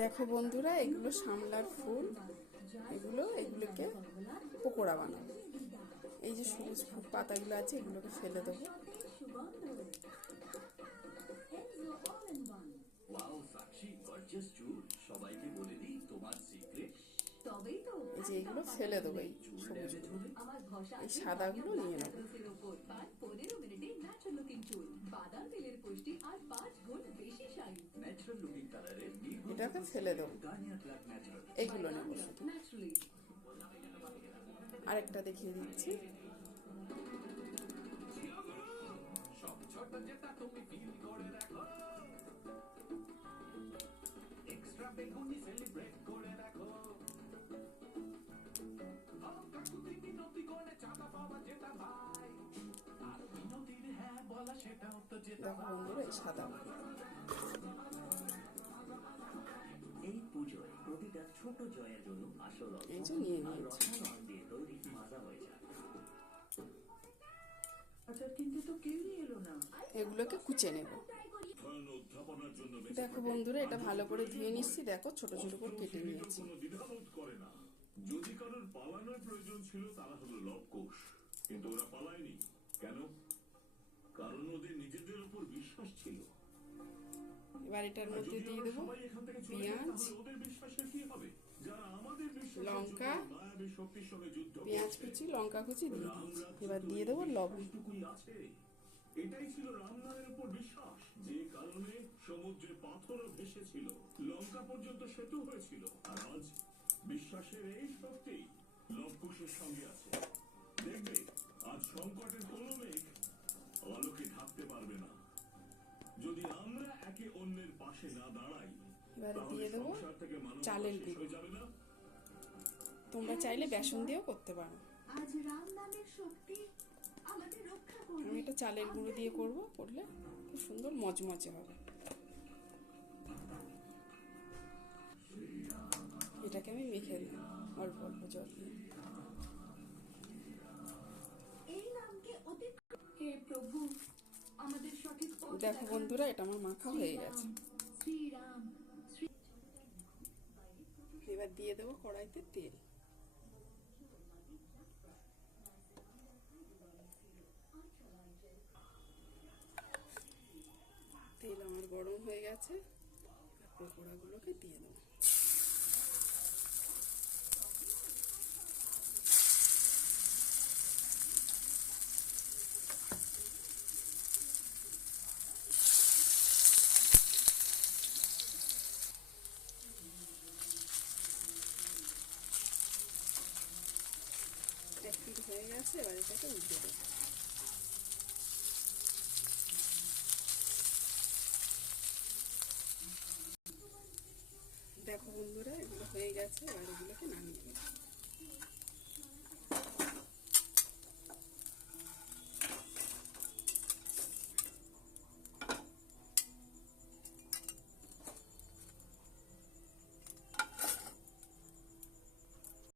দেখো বন্ধুরা, এগুলো শামলার ফুল। এগুলোকে পকোড়া বানাবো। এই যে সবুজ পাতাগুলো আছে, এগুলোকে ফেলে দেবো। এই যে এগুলো ফেলে দেবো, এই সবুজগুলো, এই সাদাগুলো নিয়ে নেবো। এটাকে ফেলে দেবো, এগুলো নেবো শুধু। আরেকটা দেখিয়ে দিচ্ছি। দেখো বন্ধুরা, এই সাদা এই পুজোয় প্রতিটা ছোট জয়ের জন্য আসল এই যে নিয়ে নিয়েছি। এগুলোকে কুচে নেব। দেখো বন্ধুরা, এটা ভালো করে ধুয়ে নিচ্ছি। দেখো ছোট ছোট করে কেটে নিয়েছি। যদি কারোর পালানোর প্রয়োজন ছিল তারা হলো লবকুশ, কিন্তু ওরা পালায়নি কেন? কারণ ওদের নিজেদের উপর বিশ্বাস ছিল। এবার এটার মধ্যে দিয়ে দেবো পেঁয়াজ, লঙ্কা, পেঁয়াজ কুচি, লঙ্কা কুচি দিয়ে দিয়েছি। এবার দিয়ে দেবো লবণ। এটাই ছিল রামনামের উপর বিশ্বাস, যে কারণে সমুদ্রে পাথরও ভেসেছিল, লঙ্কা পর্যন্ত সেতু হয়েছিল। আর আজ বিশ্বাসের এই শক্তি লবকুশের সঙ্গে আছে। দেখবে আজ সংকটের কোনো মেঘ আলোকে ঢাকতে পারবে না। যদি আমরা একে অন্যের পাশে না দাঁড়াই, এবার দিয়ে দেবো চালের গুঁড়ো। তোমরা চাইলে বেসন দিয়েও করতে পারো। আমি এটা চালের গুঁড়ো দিয়ে করবো, করলে খুব সুন্দর মচমচে হবে। এটাকে আমি মেখে দিই অল্প অল্প জল দিয়ে। দেখো বন্ধুরা, এটা আমার মাখা হয়ে গেছে। এবার দিয়ে দেবো কড়াইতে তেল। তেল আমার গরম হয়ে গেছে। পকোড়াগুলোকে দিয়ে দেবো। এক পিঠ হয়ে গেছে, এবার এটাকে উল্টে দেবো। দেখো বন্ধুরা, এগুলো হয়ে গেছে। এবার এগুলোকে নামিয়ে দেবো।